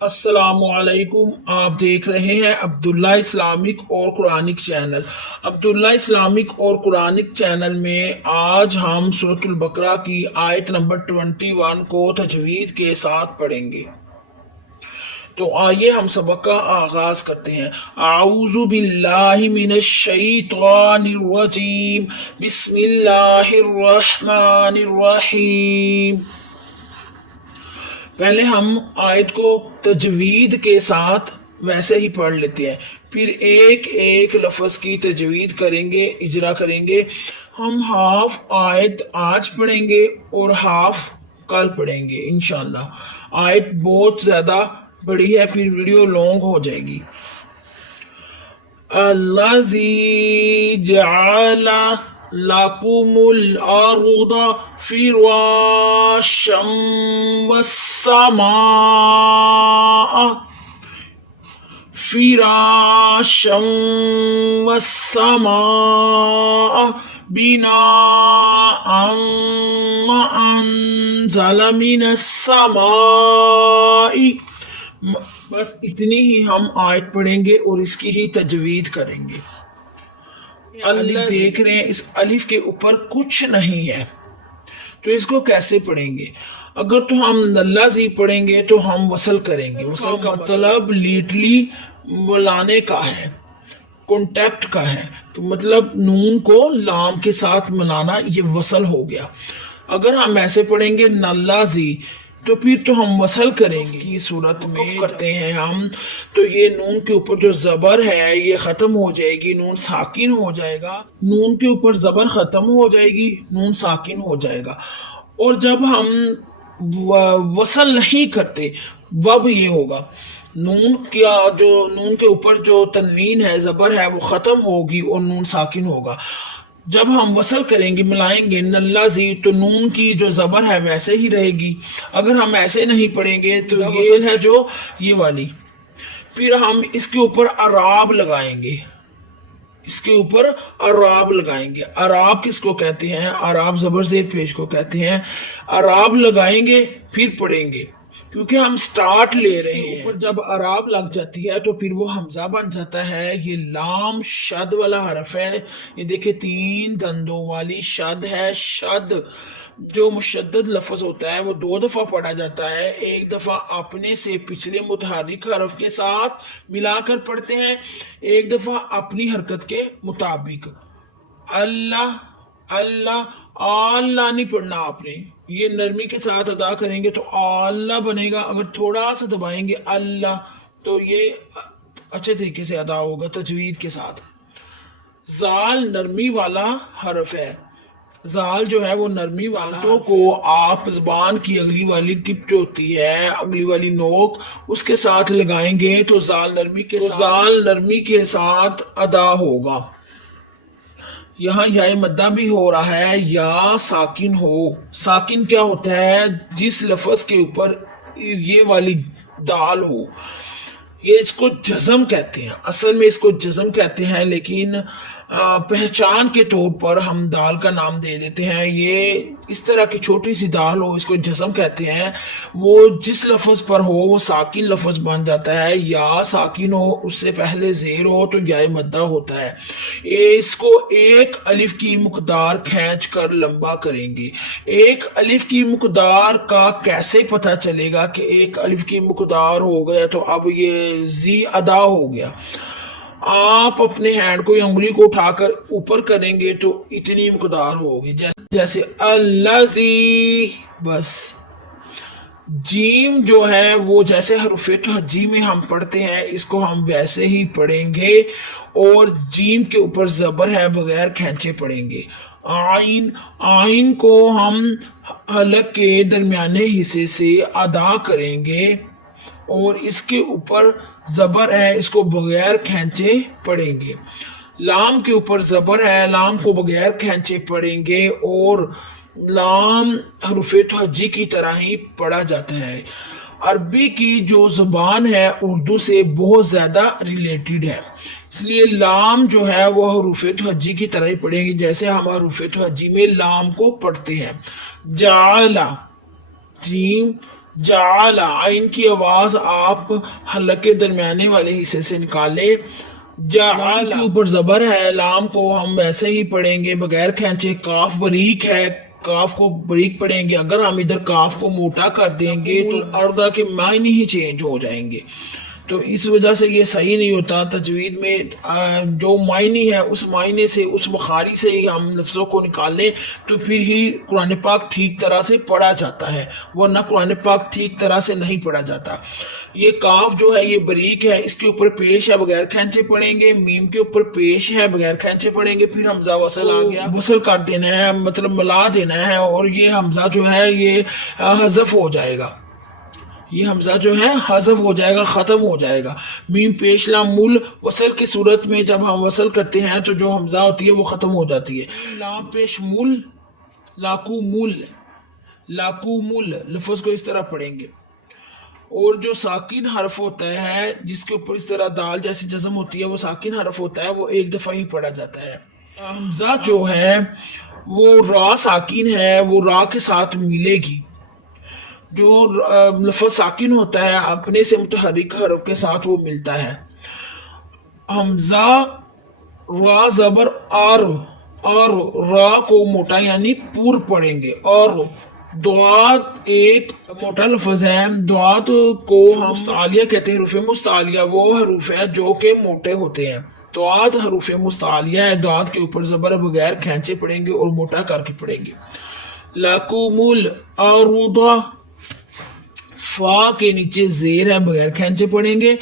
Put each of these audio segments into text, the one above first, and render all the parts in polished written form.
السلام علیکم، آپ دیکھ رہے ہیں عبداللہ اسلامک اور قرآنک چینل۔ عبداللہ اسلامک اور قرآنک چینل میں آج ہم سورۃ البقرہ کی آیت نمبر 21 کو تجوید کے ساتھ پڑھیں گے۔ تو آئیے ہم سبق کا آغاز کرتے ہیں۔ اعوذ باللہ من الشیطان الرجیم، بسم اللہ الرحمن الرحیم۔ پہلے ہم آیت کو تجوید کے ساتھ ویسے ہی پڑھ لیتے ہیں، پھر ایک ایک لفظ کی تجوید کریں گے، اجرا کریں گے۔ ہم ہاف آیت آج پڑھیں گے اور ہاف کل پڑھیں گے انشاءاللہ۔ آیت بہت زیادہ بڑی ہے، پھر ویڈیو لانگ ہو جائے گی۔ الذی جعل لَكُمُ الْأَرْضَ فِرَاشًا وَالسَّمَاءَ بِنَاءً وَأَنزَلَ مِنَ السَّمَاءِ۔ بس اتنی ہی ہم آیت پڑھیں گے اور اس کی ہی تجوید کریں گے۔ الف دیکھ رہے ہیں، اس الف کے اوپر کچھ نہیں ہے، تو اس کو کیسے پڑھیں گے؟ اگر تو ہم لازی پڑھیں گے تو ہم وصل کریں گے۔ وصل کا مطلب لیٹلی ملانے کا ہے، کانٹیکٹ کا ہے، تو مطلب نون کو لام کے ساتھ ملانا، یہ وصل ہو گیا۔ اگر ہم ایسے پڑھیں گے نلازی تو پھر تو ہم وصل کریں گے۔ کی صورت میں کرتے ہیں ہم تو یہ نون کے اوپر جو زبر ہے یہ ختم ہو جائے گی، نون ساکن ہو جائے گا۔ نون کے اوپر زبر ختم ہو جائے گی، نون ساکن ہو جائے گا۔ اور جب ہم وصل نہیں کرتے وب یہ ہوگا، نون کے اوپر جو تنوین ہے، زبر ہے، وہ ختم ہوگی اور نون ساکن ہوگا۔ جب ہم وصل کریں گے، ملائیں گے نلازی، تو نون کی جو زبر ہے ویسے ہی رہے گی۔ اگر ہم ایسے نہیں پڑھیں گے تو یہ وصل ہے جو یہ والی، پھر ہم اس کے اوپر اعراب لگائیں گے، اس کے اوپر اعراب لگائیں گے۔ اعراب کس کو کہتے ہیں؟ اعراب زبر زیر پیش کو کہتے ہیں۔ اعراب لگائیں گے پھر پڑھیں گے، کیونکہ ہم سٹارٹ لے رہے ہیں۔ اوپر جب اعراب لگ جاتی ہے تو پھر وہ حمزہ بن جاتا ہے۔ یہ لام شد والا حرف ہے، یہ دیکھیں 3 دندوں والی شد ہے۔ شد جو مشدد لفظ ہوتا ہے وہ 2 دفعہ پڑھا جاتا ہے، ایک دفعہ اپنے سے پچھلے متحرک حرف کے ساتھ ملا کر پڑھتے ہیں، ایک دفعہ اپنی حرکت کے مطابق۔ اللہ اللہ اللہ نہیں پڑھنا آپ نے، یہ نرمی کے ساتھ ادا کریں گے تو اللہ بنے گا۔ اگر تھوڑا سا دبائیں گے اللہ تو یہ اچھے طریقے سے ادا ہوگا تجوید کے ساتھ۔ زال نرمی والا حرف ہے، زال جو ہے وہ نرمی والا حرف کو آپ زبان کی اگلی والی ٹپ جو ہوتی ہے، اگلی والی نوک، اس کے ساتھ لگائیں گے تو زال نرمی کے ساتھ ادا ہوگا۔ یہاں یا مدہ بھی ہو رہا ہے، یا ساکن ہو۔ ساکن کیا ہوتا ہے؟ جس لفظ کے اوپر یہ والی دال ہو، یہ اس کو جزم کہتے ہیں۔ اصل میں اس کو جزم کہتے ہیں، لیکن پہچان کے طور پر ہم دال کا نام دے دیتے ہیں۔ یہ اس طرح کی چھوٹی سی دال ہو، اس کو جزم کہتے ہیں۔ وہ جس لفظ پر ہو وہ ساکن لفظ بن جاتا ہے۔ یا ساکن ہو، اس سے پہلے زیر ہو تو یا مدہ ہوتا ہے۔ اس کو ایک الف کی مقدار کھینچ کر لمبا کریں گے۔ ایک الف کی مقدار کا کیسے پتہ چلے گا کہ ایک الف کی مقدار ہو گیا تو اب یہ زی ادا ہو گیا؟ آپ اپنے ہینڈ کو یا انگلی کو اٹھا کر اوپر کریں گے تو اتنی مقدار ہوگی، جیسے الذی۔ بس جیم جو ہے وہ جیسے حروف تہجی میں ہم پڑھتے ہیں، اس کو ہم ویسے ہی پڑھیں گے، اور جیم کے اوپر زبر ہے، بغیر کھینچے پڑھیں گے۔ آئین، آئین کو ہم حلق کے درمیانے حصے سے ادا کریں گے، اور اس کے اوپر زبر ہے، اس کو بغیر کھینچے پڑھیں گے۔ لام کے اوپر زبر ہے، لام کو بغیر کھینچے پڑھیں گے، اور لام حروف تہجی کی طرح ہی پڑھا جاتا ہے۔ عربی کی جو زبان ہے اردو سے بہت زیادہ ریلیٹڈ ہے، اس لیے لام جو ہے وہ حروف تہجی کی طرح ہی پڑھیں گے جیسے ہم حروف تہجی میں لام کو پڑھتے ہیں۔ جعل، جیم جعل عین کی آواز آپ حلق کے درمیانے والے حصے سے نکالے. جعل کے اوپر زبر ہے، لام کو ہم ویسے ہی پڑھیں گے بغیر کھینچے. کاف باریک ہے، کاف کو باریک پڑھیں گے. اگر ہم ادھر کاف کو موٹا کر دیں گے تو اردا کے معنی ہی چینج ہو جائیں گے، تو اس وجہ سے یہ صحیح نہیں ہوتا. تجوید میں جو معنی ہے اس معنی سے، اس بخاری سے ہی ہم لفظوں کو نکال لیں تو پھر ہی قرآن پاک ٹھیک طرح سے پڑھا جاتا ہے، ورنہ قرآن پاک ٹھیک طرح سے نہیں پڑھا جاتا. یہ کاف جو ہے یہ باریک ہے، اس کے اوپر پیش ہے بغیر کھینچے پڑھیں گے. میم کے اوپر پیش ہے بغیر کھینچے پڑھیں گے. پھر حمزہ وصل آ گیا، وصل کر دینا ہے، مطلب ملا دینا ہے، اور یہ حمزہ جو ہے یہ حذف ہو جائے گا. یہ حمزہ جو ہے حذف ہو جائے گا، ختم ہو جائے گا. میم پیش لام مول وصل کی صورت میں جب ہم وصل کرتے ہیں تو جو حمزہ ہوتی ہے وہ ختم ہو جاتی ہے. لام پیش مول، لاکو مول، لاکو مول لفظ کو اس طرح پڑھیں گے. اور جو ساکن حرف ہوتا ہے جس کے اوپر اس طرح دال جیسی جزم ہوتی ہے وہ ساکن حرف ہوتا ہے، وہ ایک دفعہ ہی پڑھا جاتا ہے. حمزہ جو ہے وہ را ساکن ہے، وہ را کے ساتھ ملے گی. جو لفظ ساکن ہوتا ہے اپنے سے متحرک حرف کے ساتھ وہ ملتا ہے. حمزہ را زبر اور را کو موٹا یعنی پور پڑھیں گے. اور دعات ایک موٹا لفظ ہے. دعات کو ہم مستعلیہ کہتے ہیں. حروف مستعلیہ وہ حروف ہیں جو کہ موٹے ہوتے ہیں. دعات حروف مستعلیہ ہے. دعات کے اوپر زبر بغیر کھینچے پڑھیں گے اور موٹا کر کے پڑھیں گے. لکم الارض، فا کے نیچے زیر ہے بغیر کھینچے پڑھیں گے.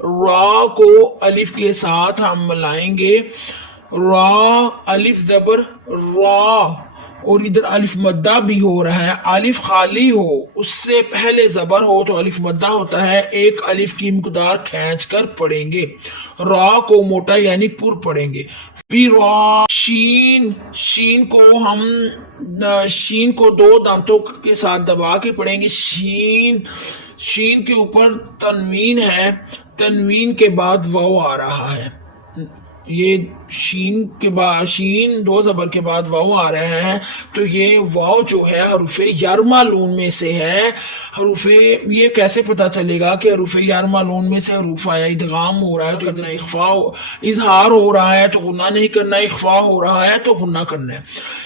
را کو الف کے ساتھ ہم ملائیں گے. را الف زبر را، اور ادھر الف مدہ بھی ہو رہا ہے. الف خالی ہو اس سے پہلے زبر ہو تو الف مدہ ہوتا ہے. ایک الف کی مقدار کھینچ کر پڑھیں گے. را کو موٹا یعنی پر پڑھیں گے. پھر شین، شین کو ہم شین کو دو دانتوں کے ساتھ دبا کے پڑھیں گے. شین، شین کے اوپر تنوین ہے، تنوین کے بعد واو آ رہا ہے. یہ شین کے بعد، شین دو زبر کے بعد واو آ رہا ہے، تو یہ واو جو ہے حروف یرمالون میں سے ہے. حروف یہ کیسے پتا چلے گا کہ حروف یرمالون میں سے حروف آیا؟ ادغام ہو رہا ہے تو کرنا، اخفاء اظہار ہو رہا ہے تو غنہ نہیں کرنا، اخفاء ہو رہا ہے تو غنہ کرنا ہے.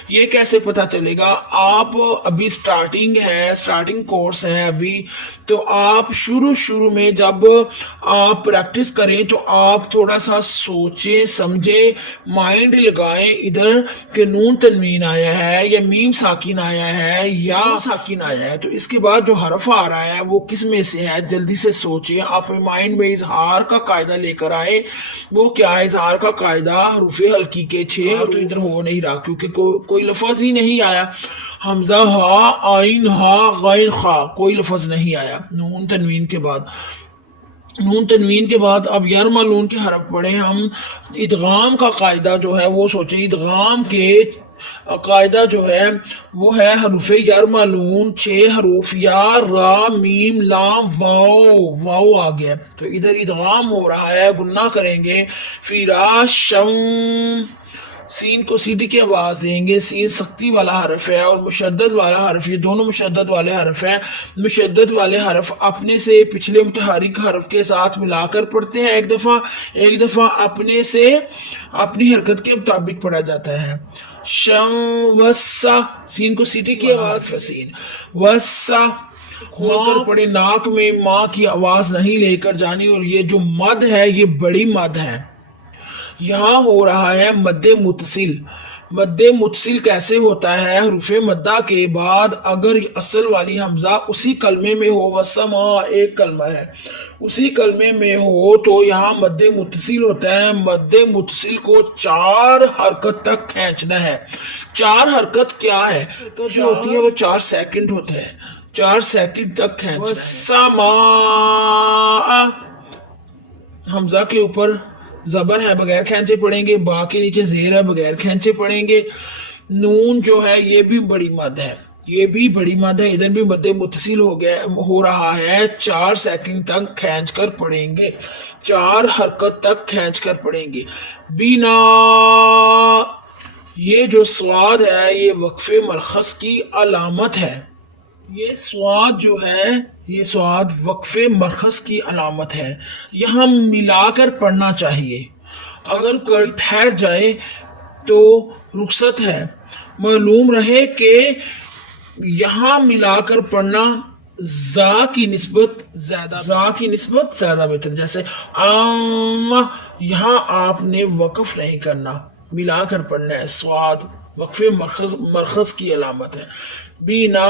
یہ کیسے پتا چلے گا؟ آپ ابھی سٹارٹنگ ہے، سٹارٹنگ کورس ہے ابھی، تو آپ شروع میں جب آپ پریکٹس کریں تو آپ تھوڑا سا سوچیں سمجھیں، مائنڈ لگائیں ادھر کہ نون تنوین آیا ہے یا میم ساکن آیا ہے یا ساکن آیا ہے، تو اس کے بعد جو حرف آ رہا ہے وہ کس میں سے ہے جلدی سے سوچیں. آپ مائنڈ میں اظہار کا قاعدہ لے کر آئے. وہ کیا ہے اظہار کا قاعدہ؟ حروف ہلکی کے 6 تو ادھر ہو نہیں رہا کیونکہ کوئی لفظ ہی نہیں آیا. حمزہ ہا، آئین ہا، غین خا، کوئی لفظ نہیں آیا. نون تنوین کے بعد، نون تنوین کے بعد اب یرمالون کے حرف پڑھیں ہم. ادغام کا قاعدہ جو ہے وہ سوچیں. ادغام کے قاعدہ جو ہے وہ ہے حروف یرمالون 6 حروف، یا را میم لام واو، واو آ گیا تو ادھر ادغام ہو رہا ہے، گناہ کریں گے. فراشم، سین کو سیدھی کی آواز دیں گے. سین سختی والا حرف ہے اور مشدد والا حرف، یہ دونوں مشدد والے حرف ہیں. مشدد والے حرف اپنے سے پچھلے متحرک حرف کے ساتھ ملا کر پڑھتے ہیں ایک دفعہ اپنے سے اپنی حرکت کے مطابق پڑھا جاتا ہے. شم وسا، سین کو سیدھی کی آواز، فسین وسا کھول کر پڑھے. ناک میں ماں کی آواز نہیں لے کر جانی، اور یہ جو مد ہے یہ بڑی مد ہے. یہاں ہو رہا ہے مد متصل. مد متصل کیسے ہوتا ہے؟ حروف مدہ کے بعد اگر اصل والی حمزہ اسی کلمے میں ہو، وسما ایک کلمہ ہے، اسی کلمے میں ہو تو یہاں مد متصل ہوتا ہے. مد متصل کو 4 حرکت تک کھینچنا ہے. 4 حرکت کیا ہے جو ہوتی ہے وہ 4 سیکنڈ ہوتا ہے. 4 سیکنڈ تک کھینچنا ہے. وسما، حمزہ کے اوپر زبر ہے بغیر کھینچے پڑھیں گے. با کے نیچے زیر ہے بغیر کھینچے پڑھیں گے. نون جو ہے یہ بھی بڑی مد ہے، یہ بھی بڑی مد ہے. ادھر بھی مد متصل ہو رہا ہے. 4 سیکنڈ تک کھینچ کر پڑھیں گے، 4 حرکت تک کھینچ کر پڑھیں گے. بینا، یہ جو سواد ہے یہ وقف مرخص کی علامت ہے. یہ سواد جو ہے یہ سواد وقفے مرخص کی علامت ہے، یہاں ملا کر پڑھنا چاہیے، اگر کوئی ٹھہر جائے تو رخصت ہے۔ معلوم رہے کہ یہاں ملا کر پڑھنا زا کی نسبت زیادہ بہتر، جیسے یہاں آپ نے وقف نہیں کرنا، ملا کر پڑھنا ہے، سواد وقفے مرخص کی علامت ہے۔ بینا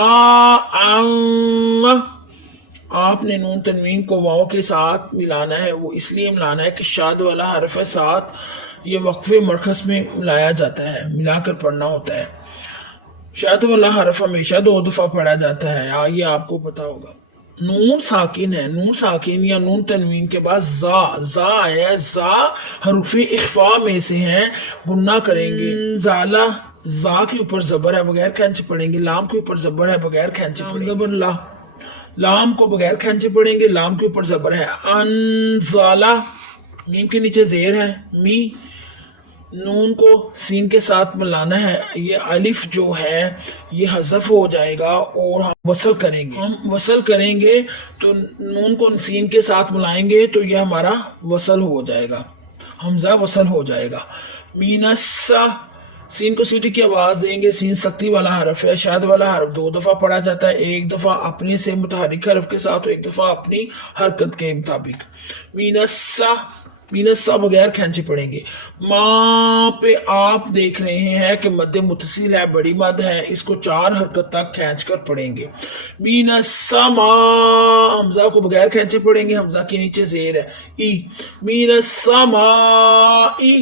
آپ نے نون تنوین کو واو کے ساتھ ملانا ہے، وہ اس لیے ملانا ہے کہ شاد والا حرف ہے ساتھ، یہ وقفے مرخص میں ملایا جاتا ہے، ملا کر پڑھنا ہوتا ہے۔ شاد والا حرف ہمیشہ 2 دفعہ پڑھا جاتا ہے، یہ آپ کو پتا ہوگا۔ نون ساکن ہے، نون ساکن یا نون تنوین کے بعد زا ہے، زا حروف اخفاء میں سے ہیں، گنہ کریں گے۔ زالہ زا کے اوپر زبر ہے، بغیر کھینچے پڑھیں گے، لام کے اوپر زبر ہے، بغیر کھینچے پڑھیں گے، لام کو بغیر کھینچے پڑھیں گے، لام کے اوپر زبر ہے۔ انزالہ میم کے نیچے زیر ہے، می، نون کو سین کے ساتھ ملانا ہے، یہ الف جو ہے یہ حذف ہو جائے گا اور ہم وصل کریں گے تو نون کو سین کے ساتھ ملائیں گے تو یہ ہمارا وصل ہو جائے گا، حمزہ وصل ہو جائے گا۔ مینسا سین کو سیٹی کی آواز دیں گے، سین سختی والا حرف ہے، شاد والا حرف 2 دفعہ پڑھا جاتا ہے، 1 دفعہ اپنے سے متحرک حرف کے ساتھ اور 1 دفعہ اپنی حرکت کے مطابق۔ مینسا بغیر کھینچے پڑھیں گے۔ ماں پہ آپ دیکھ رہے ہیں کہ مد متصل ہے، بڑی مد ہے، اس کو 4 حرکت تک کھینچ کر پڑھیں گے۔ مینسا ماں حمزہ کو بغیر کھینچے پڑھیں گے، حمزہ کے نیچے زیر ہے، ای، مینسا ماں ای،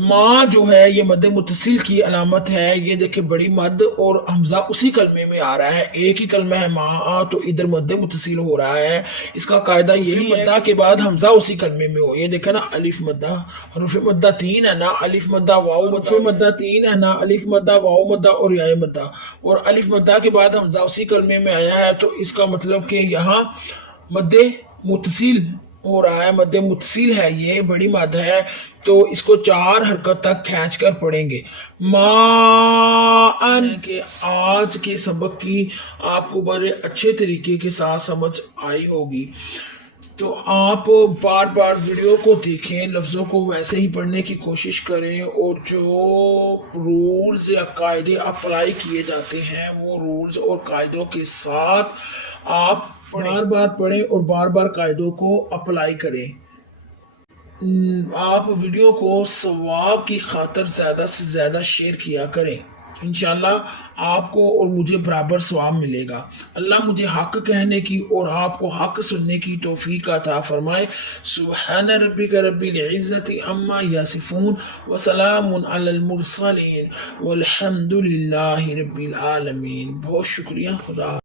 ماں جو ہے یہ مد متصل کی علامت ہے، یہ دیکھیں بڑی مد اور حمزہ اسی کلمے میں آ رہا ہے، ایک ہی کلمہ ہے ماں تو ادھر مد متصل ہو رہا ہے۔ اس کا قاعدہ یہی ہے مدہ کے بعد حمزہ اسی کلمے میں ہو، یہ دیکھیں نا الف مدہ، حروف مدہ 3 ہے نا، الف مدہ واو مدہ 3 ہے نا، الف مدہ واو مدہ اور یا مدہ، اور الف مدہ کے بعد حمزہ اسی کلمے میں آیا ہے تو اس کا مطلب کہ یہاں مد متصل ہو رہا ہے، مد متصل ہے، یہ بڑی مد ہے تو اس کو 4 حرکت تک کھینچ کر پڑھیں گے۔ ماءن کہ آج کے سبق کی آپ کو بڑے اچھے طریقے کے ساتھ سمجھ آئی ہوگی، تو آپ بار بار ویڈیو کو دیکھیں، لفظوں کو ویسے ہی پڑھنے کی کوشش کریں، اور جو رولز یا قاعدے اپلائی کیے جاتے ہیں وہ رولز اور قاعدوں کے ساتھ آپ بار بار پڑھیں اور بار بار قاعدوں کو اپلائی کریں۔ آپ ویڈیو کو ثواب کی خاطر زیادہ سے زیادہ شیئر کیا کریں، انشاءاللہ آپ کو اور مجھے برابر ثواب ملے گا۔ اللہ مجھے حق کہنے کی اور آپ کو حق سننے کی توفیق عطا فرمائے۔ سبحان ربک رب العزت عما یصفون وسلام علی المرسلین والحمد للہ رب العالمین۔ بہت شکریہ، خدا